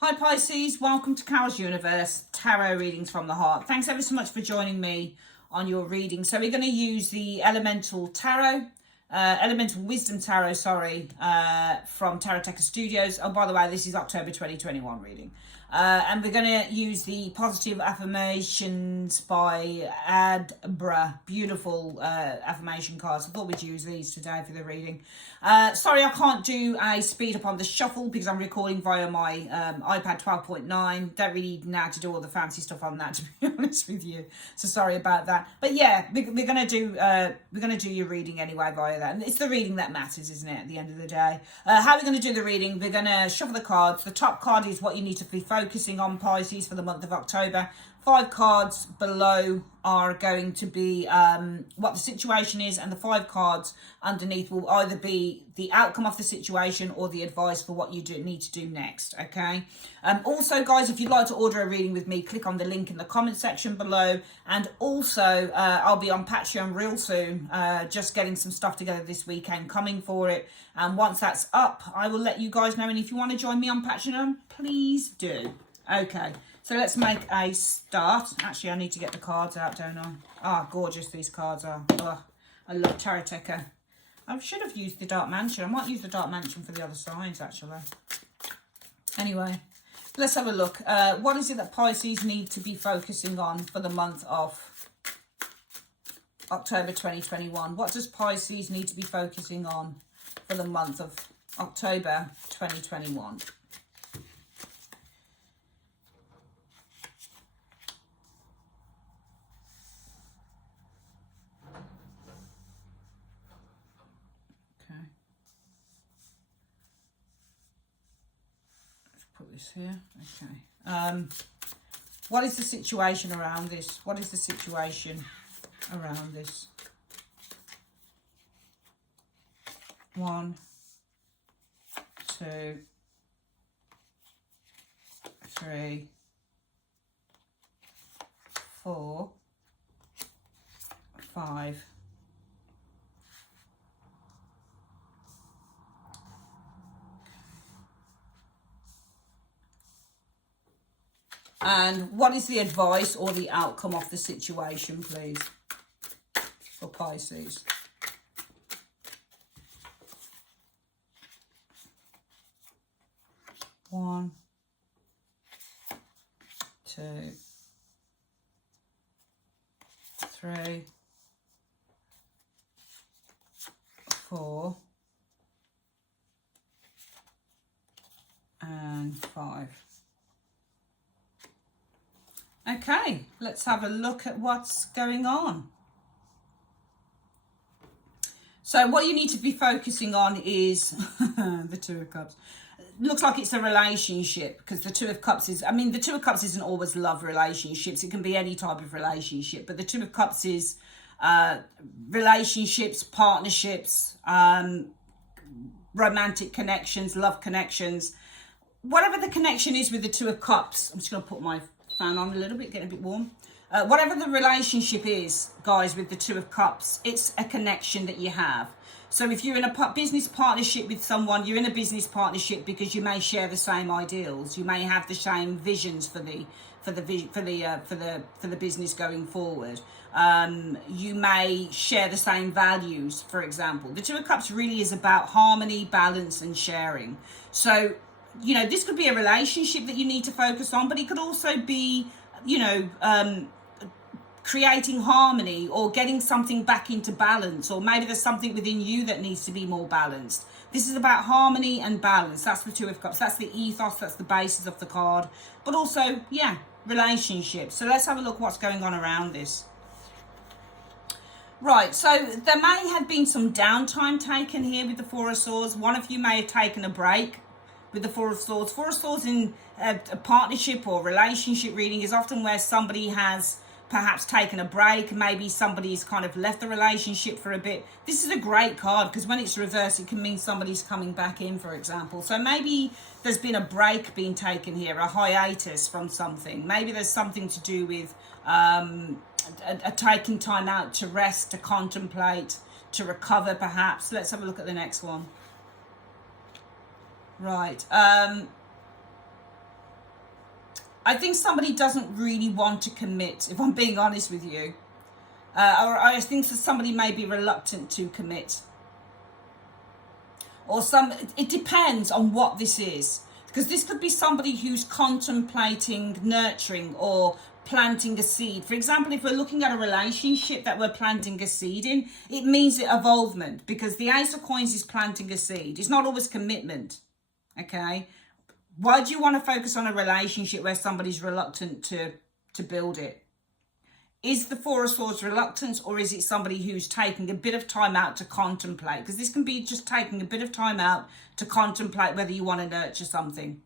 Hi Pisces, welcome to Carol's Universe, Tarot Readings from the Heart. Thanks ever so much for joining me on your reading. So we're going to use the Elemental Wisdom Tarot, from Tarot Techa Studios. Oh, by the way, this is October 2021 reading. And we're going to use the Positive Affirmations by Adbra. Beautiful affirmation cards. I thought we'd use these today for the reading. Sorry, I can't do a speed up on the shuffle because I'm recording via my iPad 12.9. Don't really know how to do all the fancy stuff on that, to be honest with you. So sorry about that. But yeah, we're gonna do your reading anyway via that. And it's the reading that matters, isn't it? At the end of the day, how are we gonna do the reading? We're gonna shuffle the cards. The top card is what you need to be focusing on, Pisces, for the month of October. 5 cards below are going to be what the situation is, and the 5 cards underneath will either be the outcome of the situation or the advice for what you need to do next. Okay. Also, guys, if you'd like to order a reading with me, click on the link in the comment section below. And also, I'll be on Patreon real soon, just getting some stuff together this weekend, coming for it. And once that's up, I will let you guys know. And if you want to join me on Patreon, please do. Okay. So let's make a start. Actually, I need to get the cards out, don't I? Ah, gorgeous these cards are. Oh, I love Tarot Techa. I should have used the Dark Mansion. I might use the Dark Mansion for the other signs, actually. Anyway, let's have a look. What is it that Pisces need to be focusing on for the month of October 2021? What does Pisces need to be focusing on for the month of October 2021? Put this here. Okay. What is the situation around this? What is the situation around this? 1, 2, 3, 4, 5. And what is the advice or the outcome of the situation, please, for Pisces? One, 2, 3, 4, and 5. Okay, let's have a look at what's going on. So what you need to be focusing on is the Two of Cups. Looks like it's a relationship, because the Two of Cups is, the Two of Cups isn't always love relationships. It can be any type of relationship, but the Two of Cups is relationships, partnerships, romantic connections, love connections. Whatever the connection is with the Two of Cups, I'm just going to put my fan on a little bit, getting a bit warm. Whatever the relationship is, guys, with the Two of Cups, it's a connection that you have. So if you're in a business partnership with someone, you're in a business partnership because you may share the same ideals. You may have the same visions for the business going forward. You may share the same values, for example. The Two of Cups really is about harmony, balance, and sharing. So, you know, this could be a relationship that you need to focus on, but it could also be, you know, creating harmony or getting something back into balance, or maybe there's something within you that needs to be more balanced. This is about harmony and balance. That's the Two of Cups. That's the ethos. That's the basis of the card. But also, yeah, relationships. So let's have a look what's going on around this. Right, so there may have been some downtime taken here with the Four of Swords. One of you may have taken a break with the Four of Swords. Four of Swords in a partnership or relationship reading is often where somebody has perhaps taken a break. Maybe somebody's kind of left the relationship for a bit. This is a great card because when it's reversed, it can mean somebody's coming back in, for example. So maybe there's been a break being taken here, a hiatus from something. Maybe there's something to do with a taking time out to rest, to contemplate, to recover perhaps. Let's have a look at the next one. Right. I think somebody doesn't really want to commit, if I'm being honest with you. Or I think that somebody may be reluctant to commit. Or it depends on what this is. Because this could be somebody who's contemplating nurturing or planting a seed. For example, if we're looking at a relationship that we're planting a seed in, it means evolvement, because the Ace of Coins is planting a seed. It's not always commitment, okay? Why do you want to focus on a relationship where somebody's reluctant to build it? Is the Four of Swords reluctance, or is it somebody who's taking a bit of time out to contemplate? Because this can be just taking a bit of time out to contemplate whether you want to nurture something,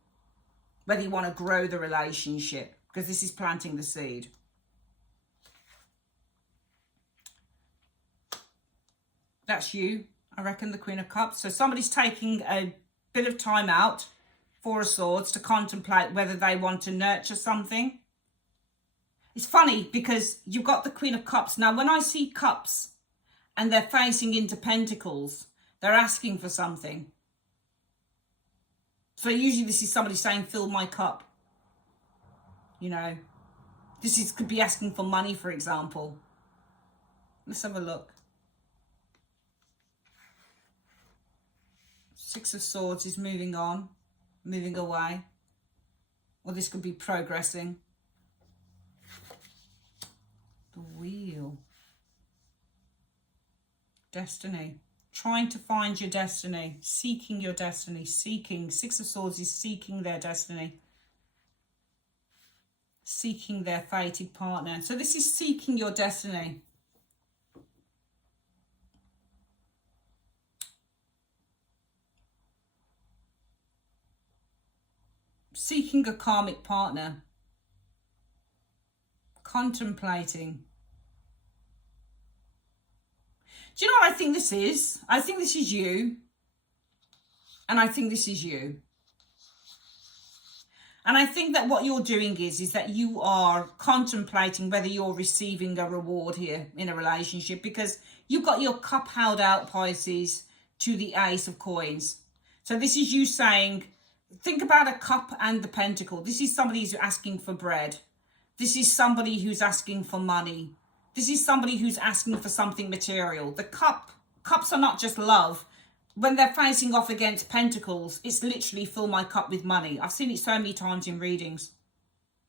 whether you want to grow the relationship, because this is planting the seed. That's you, I reckon, the Queen of Cups. So somebody's taking a bit of time out, Four of Swords, to contemplate whether they want to nurture something. It's funny because you've got the Queen of Cups. Now, when I see cups and they're facing into pentacles, they're asking for something. So usually this is somebody saying, fill my cup. You know, could be asking for money, for example. Let's have a look. Six of Swords is moving on, moving away. Or this could be progressing. The Wheel. Destiny. Trying to find your destiny. Seeking your destiny. Seeking. Six of Swords is seeking their destiny. Seeking their fated partner. So this is seeking your destiny. Seeking a karmic partner. Contemplating. Do you know what I think this is? I think this is you. And I think this is you. And I think that what you're doing is that you are contemplating whether you're receiving a reward here in a relationship, because you've got your cup held out, Pisces, to the Ace of Coins. So this is you saying, think about a cup and the pentacle. This is somebody who's asking for bread. This is somebody who's asking for money. This is somebody who's asking for something material. The cups are not just love. When they're facing off against pentacles, it's literally fill my cup with money. I've seen it so many times in readings.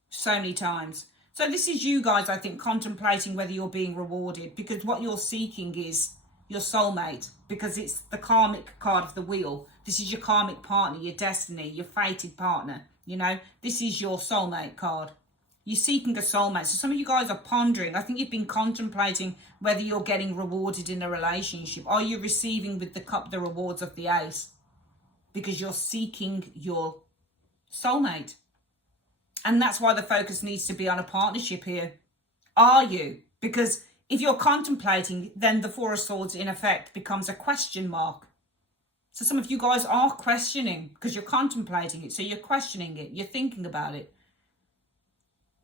So many times. So this is you guys, I think, contemplating whether you're being rewarded, because what you're seeking is your soulmate, because it's the karmic card of the Wheel. This is your karmic partner, your destiny, your fated partner. You know, this is your soulmate card. You're seeking a soulmate. So some of you guys are pondering. I think you've been contemplating whether you're getting rewarded in a relationship. Are you receiving with the cup the rewards of the Ace? Because you're seeking your soulmate. And that's why the focus needs to be on a partnership here. Are you? Because if you're contemplating, then the Four of Swords in effect becomes a question mark. So some of you guys are questioning because you're contemplating it. So you're questioning it. You're thinking about it.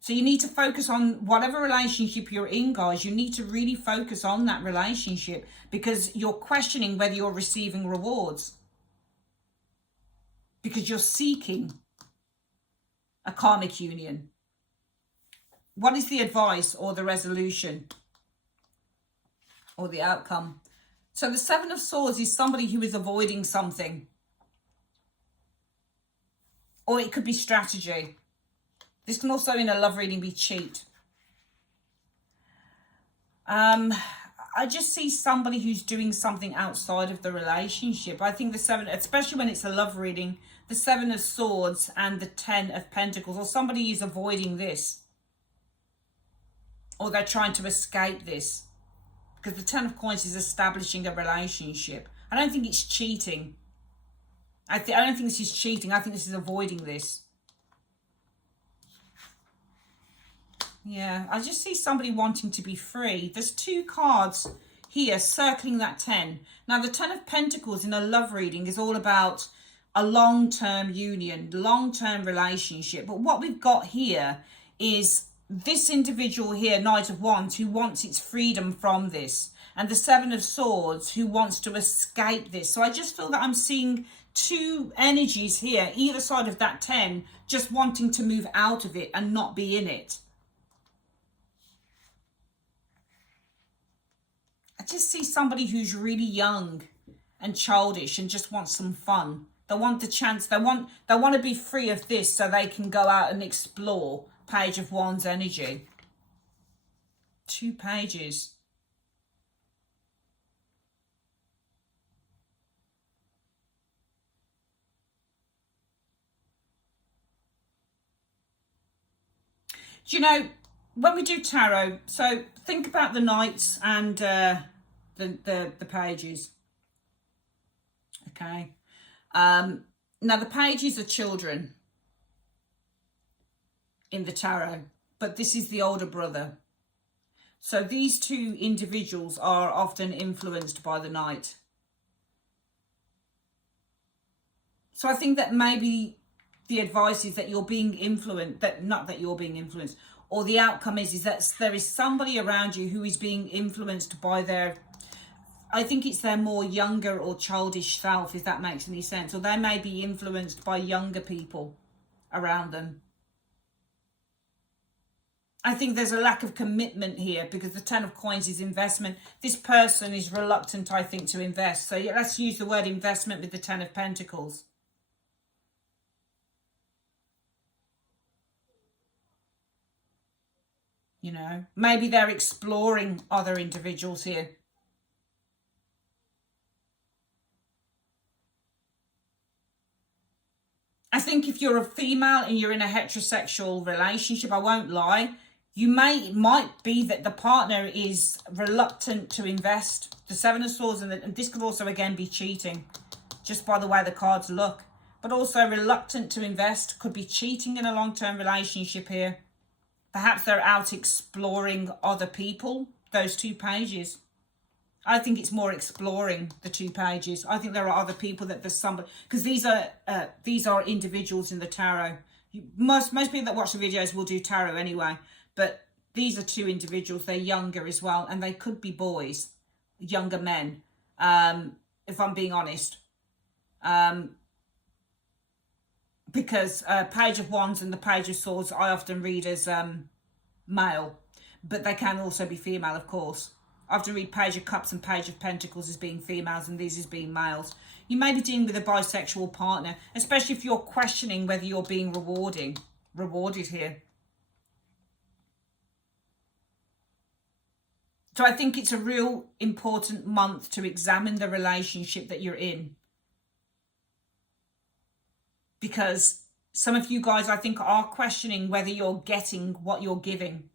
So you need to focus on whatever relationship you're in, guys. You need to really focus on that relationship, because you're questioning whether you're receiving rewards. Because you're seeking a karmic union. What is the advice or the resolution or the outcome? So the Seven of Swords is somebody who is avoiding something. Or it could be strategy. This can also, in a love reading, be cheat. I just see somebody who's doing something outside of the relationship. I think the Seven, especially when it's a love reading, the Seven of Swords and the Ten of Pentacles, or somebody is avoiding this. Or they're trying to escape this. Because the Ten of Coins is establishing a relationship. I don't think it's cheating. I don't think this is cheating. I think this is avoiding this. Yeah, I just see somebody wanting to be free. There's two cards here circling that 10. Now, the 10 of Pentacles in a love reading is all about a long-term union, long-term relationship. But what we've got here is this individual here, Knight of Wands, who wants its freedom from this. And the Seven of Swords, who wants to escape this. So I just feel that I'm seeing two energies here, either side of that 10, just wanting to move out of it and not be in it. I just see somebody who's really young and childish and just wants some fun. They want the chance, they want to be free of this so they can go out and explore. Page of Wands energy. 2 pages. Do you know, when we do tarot, so think about the knights and the pages. Okay. Now the pages are children in the tarot, but this is the older brother. So these two individuals are often influenced by the knight. So I think that maybe the advice is that you're being influenced, that not that you're being influenced, or the outcome is that there is somebody around you who is being influenced by their, I think it's their more younger or childish self, if that makes any sense. Or they may be influenced by younger people around them. I think there's a lack of commitment here because the 10 of coins is investment. This person is reluctant, I think, to invest. So yeah, let's use the word investment with the 10 of pentacles. You know, maybe they're exploring other individuals here. I think if you're a female and you're in a heterosexual relationship, I won't lie, it might be that the partner is reluctant to invest. The 7 of Swords, and this could also again be cheating, just by the way the cards look. But also reluctant to invest, could be cheating in a long-term relationship here. Perhaps they're out exploring other people, those 2 pages. I think it's more exploring, the 2 pages. I think there are other people, that there's somebody, because these are individuals in the tarot. Most people that watch the videos will do tarot anyway, but these are 2 individuals. They're younger as well, and they could be boys, younger men, if I'm being honest. Because Page of Wands and the Page of Swords I often read as male, but they can also be female, of course. I often read Page of Cups and Page of Pentacles as being females and these as being males. You may be dealing with a bisexual partner, especially if you're questioning whether you're being rewarded here. So I think it's a real important month to examine the relationship that you're in. Because some of you guys, I think, are questioning whether you're getting what you're giving.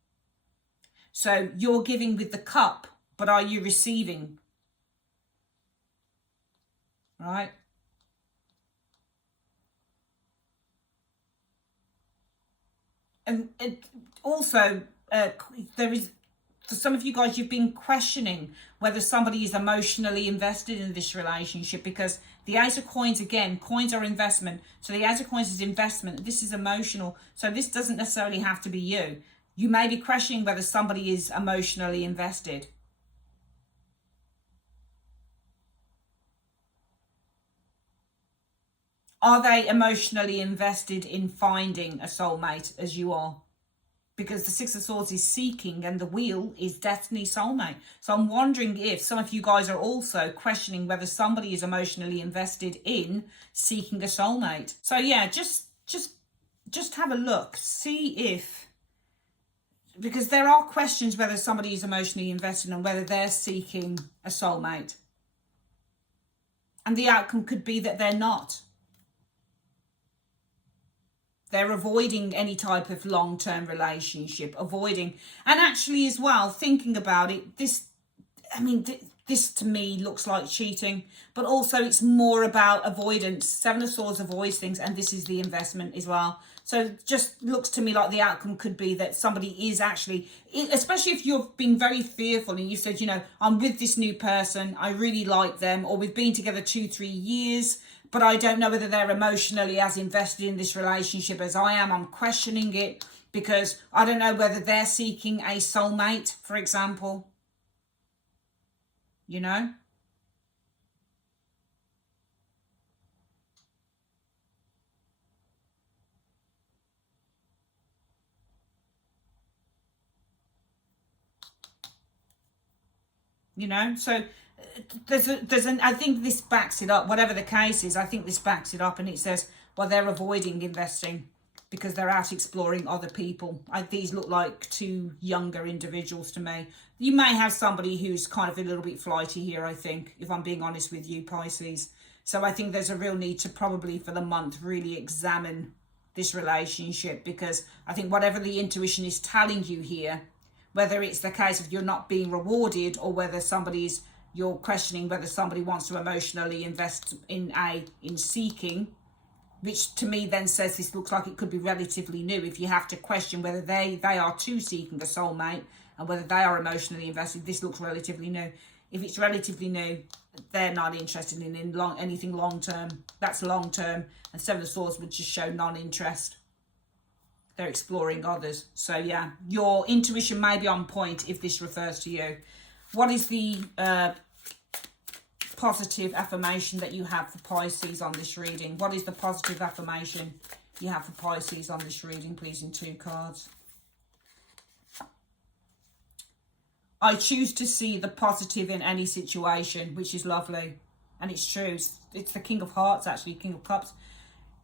So you're giving with the cup, but are you receiving? Right? And it also, there is, for some of you guys, you've been questioning whether somebody is emotionally invested in this relationship, because the Ace of Coins, again, coins are investment. So the Ace of Coins is investment. This is emotional. So this doesn't necessarily have to be you. You may be questioning whether somebody is emotionally invested. Are they emotionally invested in finding a soulmate as you are? Because the 6 of Swords is seeking and the Wheel is destiny soulmate. So I'm wondering if some of you guys are also questioning whether somebody is emotionally invested in seeking a soulmate. So yeah, just have a look. See if, because there are questions whether somebody is emotionally invested and whether they're seeking a soulmate. And the outcome could be that they're not. They're avoiding any type of long-term relationship, avoiding, and actually as well, thinking about it, this to me looks like cheating, but also it's more about avoidance. 7 of Swords avoids things, and this is the investment as well. So it just looks to me like the outcome could be that somebody is actually, especially if you've been very fearful and you said, you know, I'm with this new person, I really like them, or we've been together 2-3 years, but I don't know whether they're emotionally as invested in this relationship as I am. I'm questioning it because I don't know whether they're seeking a soulmate, for example. You know? you know. So I think this backs it up. Whatever the case is, I think this backs it up, and it says, well, they're avoiding investing because they're out exploring other people. These look like two younger individuals to me. You may have somebody who's kind of a little bit flighty here, I think, if I'm being honest with you, Pisces. So I think there's a real need to probably for the month really examine this relationship, because I think whatever the intuition is telling you here, whether it's the case of you're not being rewarded, or whether you're questioning whether somebody wants to emotionally invest in seeking, which to me then says this looks like it could be relatively new. If you have to question whether they are too seeking a soulmate and whether they are emotionally invested, this looks relatively new. If it's relatively new, they're not interested in anything long term. That's long term. And Seven of Swords would just show non-interest. They're exploring others. So yeah, your intuition may be on point if this refers to you. What is the positive affirmation that you have for Pisces on this reading? What is the positive affirmation you have for Pisces on this reading, please, in 2 cards? I choose to see the positive in any situation, which is lovely. And it's true. It's the King of Hearts, actually, King of Cups.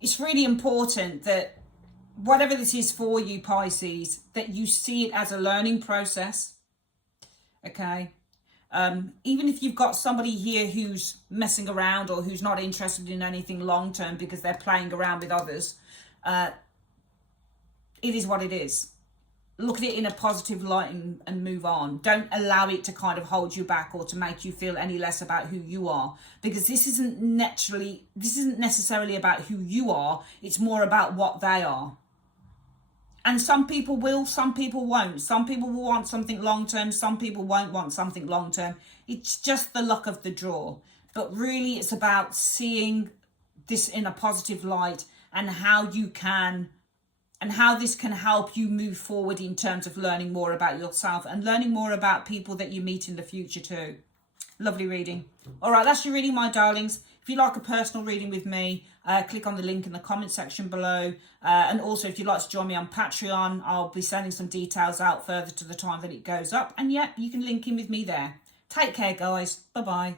It's really important that whatever this is for you, Pisces, that you see it as a learning process. Okay? Even if you've got somebody here who's messing around or who's not interested in anything long term because they're playing around with others, it is what it is. Look at it in a positive light and move on. Don't allow it to kind of hold you back or to make you feel any less about who you are, because this isn't necessarily about who you are. It's more about what they are. And some people will, some people won't. Some people will want something long-term. Some people won't want something long-term. It's just the luck of the draw. But really, it's about seeing this in a positive light and how this can help you move forward in terms of learning more about yourself and learning more about people that you meet in the future too. Lovely reading. All right, that's your reading, my darlings. If you like a personal reading with me, click on the link in the comment section below. And also, if you'd like to join me on Patreon, I'll be sending some details out further to the time that it goes up. And yeah, you can link in with me there. Take care, guys. Bye-bye.